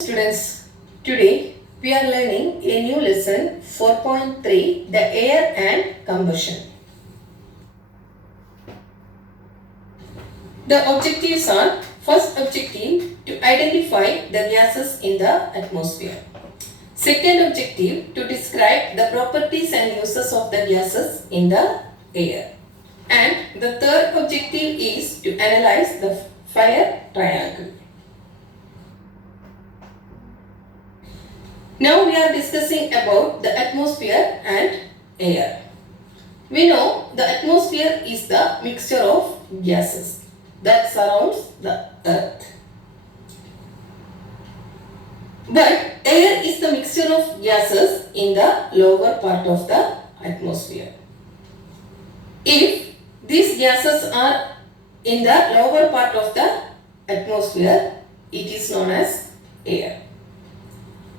Students, today we are learning a new lesson 4.3, the air and combustion. The objectives are: first objective, to identify the gases in the atmosphere. Second objective, to describe the properties and uses of the gases in the air. And the third objective is to analyze the fire triangle. Now we are discussing about the atmosphere and air. We know the atmosphere is the mixture of gases that surrounds the earth. But air is the mixture of gases in the lower part of the atmosphere. If these gases are in the lower part of the atmosphere, it is known as air.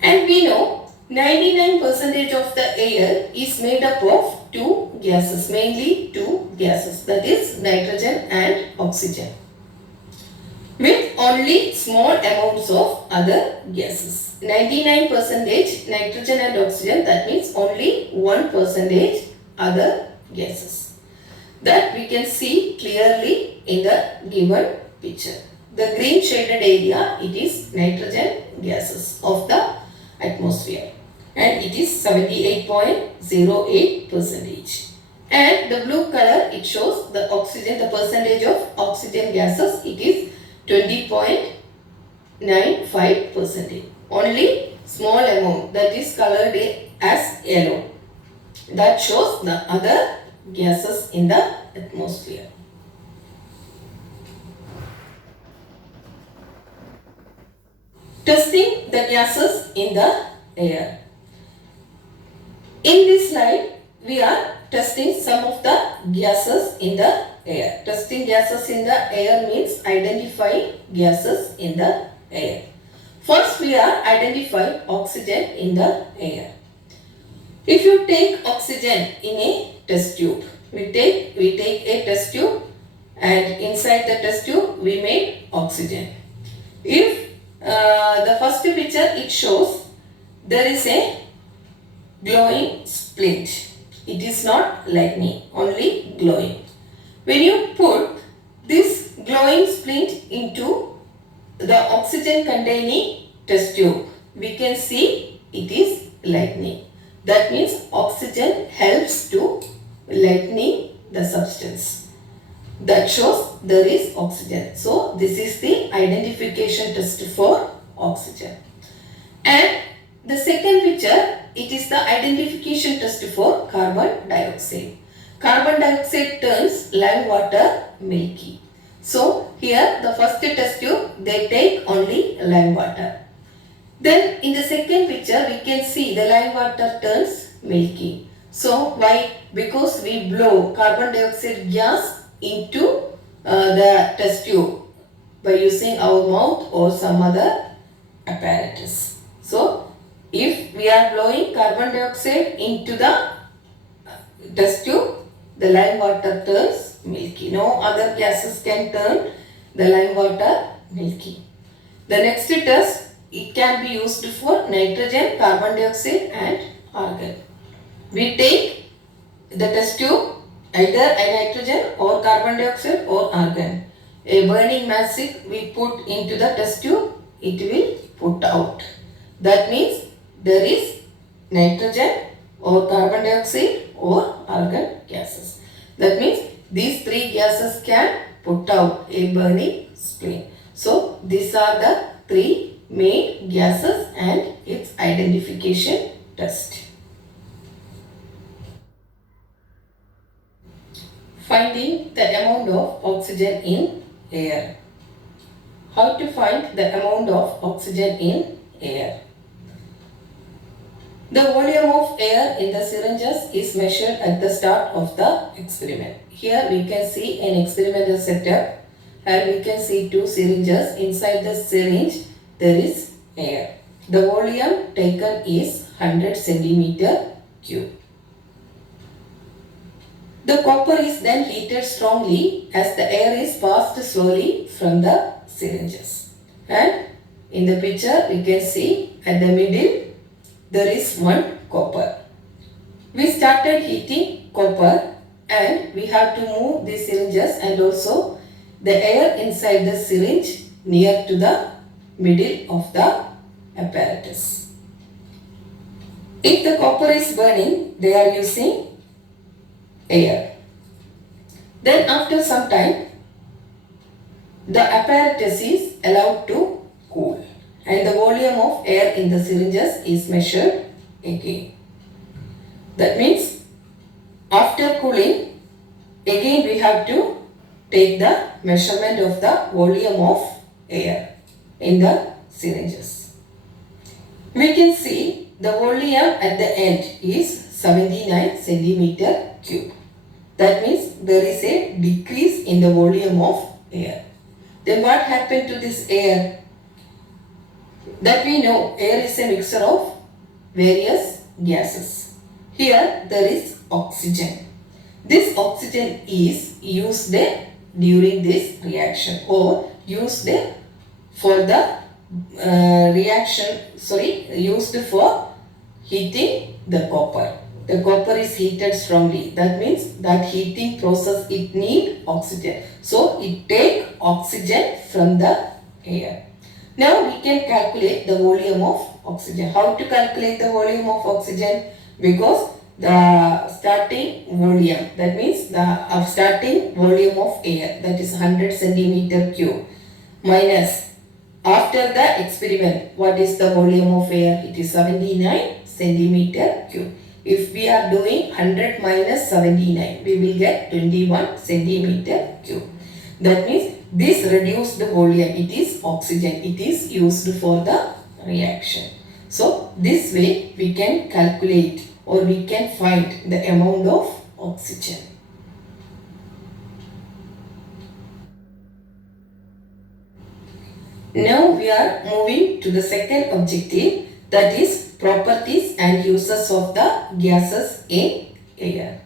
And we know 99% of the air is made up of two gases, mainly two gases, that is nitrogen and oxygen, with only small amounts of other gases. 99% nitrogen and oxygen, that means only 1% other gases. That we can see clearly in the given picture. The green shaded area, it is nitrogen gases of the atmosphere, and it is 78.08%. And the blue color, it shows the oxygen, the percentage of oxygen gases, it is 20.95%. Only small amount, that is colored as yellow, that shows the other gases in the atmosphere. Testing the gases in the air. In this slide, we are testing some of the gases in the air. Testing gases in the air means identifying gases in the air. First, we are identifying oxygen in the air. If you take oxygen in a test tube, we take a test tube, and inside the test tube we make oxygen. If the first picture, it shows there is a glowing splint. It is not lightning, only glowing. When you put this glowing splint into the oxygen containing test tube, we can see it is lightning. That means oxygen helps to lightening the substance. That shows there is oxygen. So this is the identification test for oxygen. And the second picture, it is the identification test for carbon dioxide. Carbon dioxide turns lime water milky. So here the first test tube, they take only lime water. Then in the second picture, we can see the lime water turns milky. So why? Because we blow carbon dioxide gas into the test tube by using our mouth or some other apparatus. So if we are blowing carbon dioxide into the test tube, the lime water turns milky. No other gases can turn the lime water milky. The next test, it can be used for nitrogen, carbon dioxide and argon. We take the test tube, either a nitrogen or carbon dioxide or argon. A burning matchstick we put into the test tube, it will put out. That means there is nitrogen or carbon dioxide or argon gases. That means these three gases can put out a burning flame. So these are the three main gases and its identification test. Finding the amount of oxygen in air. How to find the amount of oxygen in air? The volume of air in the syringes is measured at the start of the experiment. Here we can see an experimental setup, and we can see two syringes. Inside the syringe there is air. The volume taken is 100 centimeter cube. The copper is then heated strongly as the air is passed slowly from the syringes, and in the picture we can see at the middle there is one copper. We started heating copper and we have to move the syringes and also the air inside the syringe near to the middle of the apparatus. If the copper is burning, they are using air. Then after some time, the apparatus is allowed to cool and the volume of air in the syringes is measured again. That means after cooling, again we have to take the measurement of the volume of air in the syringes. We can see the volume at the end is 79 centimeter cube. That means there is a decrease in the volume of air. Then what happened to this air? That we know air is a mixture of various gases. Here there is oxygen. This oxygen is used during this reaction or used for the used for heating the copper. The copper is heated strongly. That means that heating process it need oxygen. So it take oxygen from the air. Now we can calculate the volume of oxygen. How to calculate the volume of oxygen? Because the starting volume, that means the starting volume of air, that is 100 centimeter cube, minus after the experiment, what is the volume of air? It is 79 centimeter cube. If we are doing 100 minus 79, we will get 21 centimeter cube. That means this reduced volume, it is oxygen, it is used for the reaction. So this way we can calculate or we can find the amount of oxygen. Now we are moving to the second objective, that is properties and uses of the gases in air.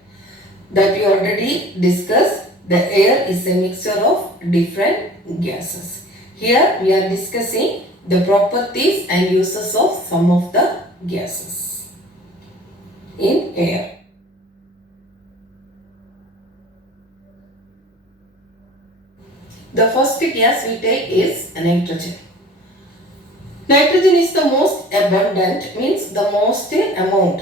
That we already discussed, the air is a mixture of different gases. Here we are discussing the properties and uses of some of the gases in air. The first gas we take is nitrogen. Nitrogen is the most abundant, means the most amount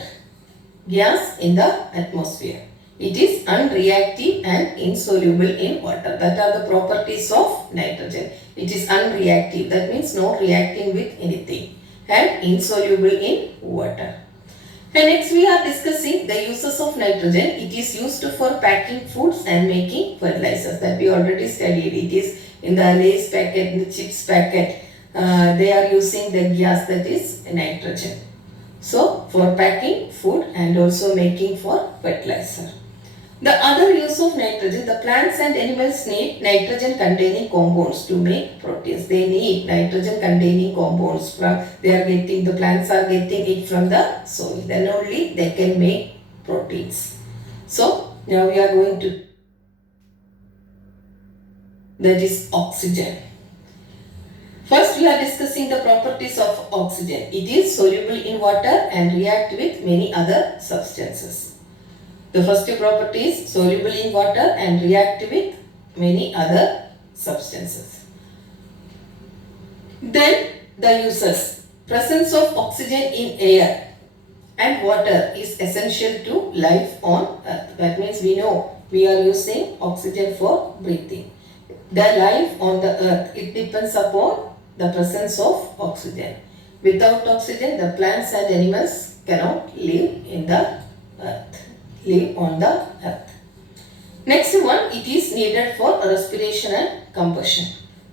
gas in the atmosphere. It is unreactive and insoluble in water. That are the properties of nitrogen. It is unreactive, that means not reacting with anything, and insoluble in water. And next we are discussing the uses of nitrogen. It is used for packing foods and making fertilizers, that we already studied. It is in the Lay's packet, the chips packet. They are using the gas, that is nitrogen. So for packing food and also making for fertilizer. The other use of nitrogen, the plants and animals need nitrogen containing compounds to make proteins. They need nitrogen containing compounds from, the plants are getting it from the soil. Then only they can make proteins. So now we are going to, that is oxygen. First we are discussing the properties of oxygen. It is soluble in water and react with many other substances. The first property is soluble in water and react with many other substances. Then the uses. Presence of oxygen in air and water is essential to life on earth. That means we know we are using oxygen for breathing. The life on the earth, it depends upon the presence of oxygen. Without oxygen, the plants and animals cannot live in the earth. Live on the earth. Next one, it is needed for respiration and combustion.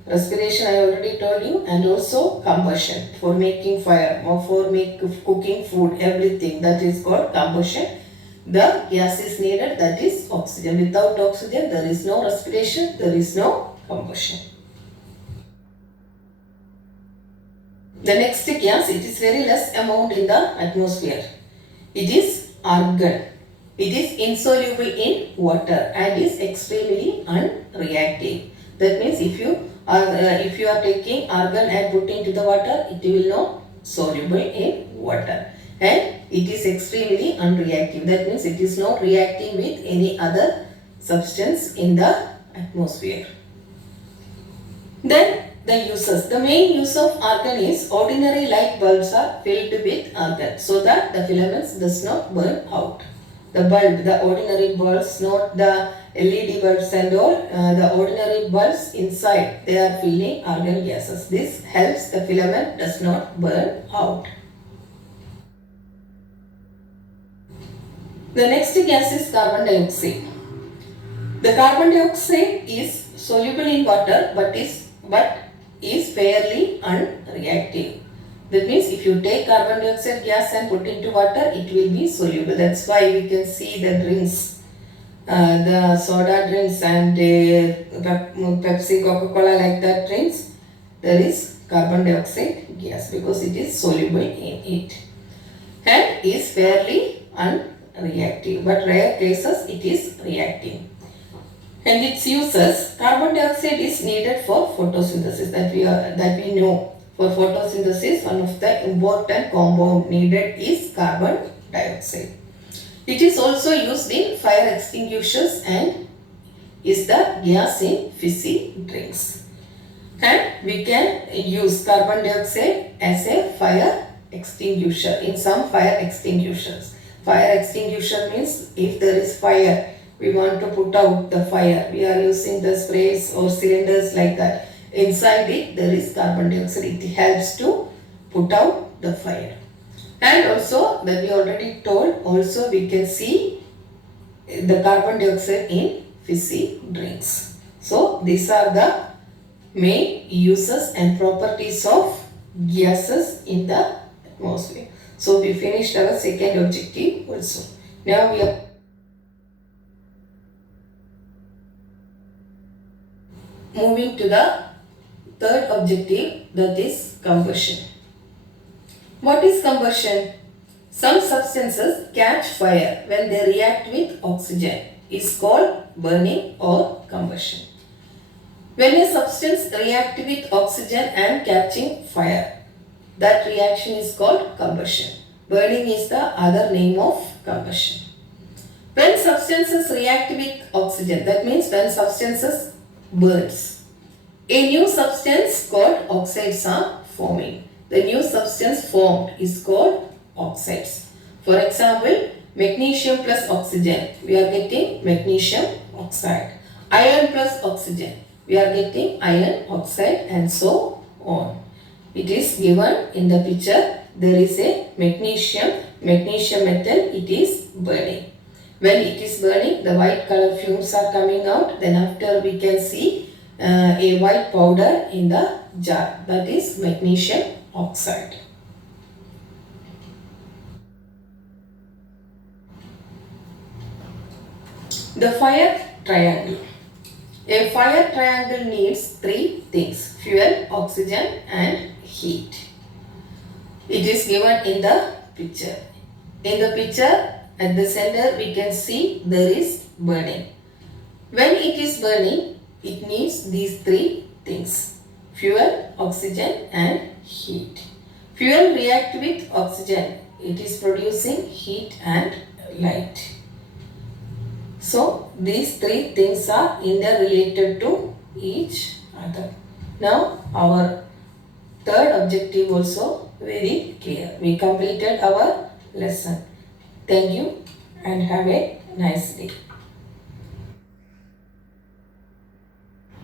Respiration I already told you, and also combustion for making fire or for cooking food, everything, that is called combustion. The gas is needed, that is oxygen. Without oxygen there is no respiration, there is no combustion. The next gas, it is very less amount in the atmosphere. It is argon. It is insoluble in water and is extremely unreactive. That means if you if you are taking argon and put into the water, it will not soluble in water, and it is extremely unreactive. That means it is not reacting with any other substance in the atmosphere. Then the uses. The main use of argon is ordinary light bulbs are filled with argon so that the filaments does not burn out. The bulb, the ordinary bulbs, not the LED bulbs and all, the ordinary bulbs inside, they are filling argon gases. This helps the filament does not burn out. The next gas is carbon dioxide. The carbon dioxide is soluble in water but is fairly unreactive. That means if you take carbon dioxide gas and put into water, it will be soluble. That's why we can see the drinks, the soda drinks and Pepsi, Coca-Cola, like that drinks, there is carbon dioxide gas because it is soluble in it and is fairly unreactive. But rare cases it is reacting. And its uses, carbon dioxide is needed for photosynthesis, that we know. For photosynthesis, one of the important compound needed is carbon dioxide. It is also used in fire extinguishers and is the gas in fizzy drinks. And we can use carbon dioxide as a fire extinguisher in some fire extinguishers. Fire extinguisher means if there is fire, we want to put out the fire, we are using the sprays or cylinders like that. Inside it there is carbon dioxide. It helps to put out the fire. And also that we already told, also we can see the carbon dioxide in fizzy drinks. So these are the main uses and properties of gases in the atmosphere. So we finished our second objective also. Now we are moving to the third objective, that is combustion. What is combustion? Some substances catch fire when they react with oxygen. Is called burning or combustion. When a substance reacts with oxygen and catching fire, that reaction is called combustion. Burning is the other name of combustion. When substances react with oxygen, that means when substances burns, a new substance called oxides are forming. The new substance formed is called oxides. For example, magnesium plus oxygen, we are getting magnesium oxide. Iron plus oxygen, we are getting iron oxide, and so on. It is given in the picture. There is a magnesium metal, it is burning. When it is burning, the white color fumes are coming out. Then after we can see a white powder in the jar, that is magnesium oxide. The fire triangle. A fire triangle needs three things: fuel, oxygen and heat. It is given in the picture. In the picture, at the center we can see there is burning. When it is burning, it needs these three things: fuel, oxygen and heat. Fuel reacts with oxygen. It is producing heat and light. So these three things are interrelated to each other. Now our third objective also very clear. We completed our lesson. Thank you and have a nice day.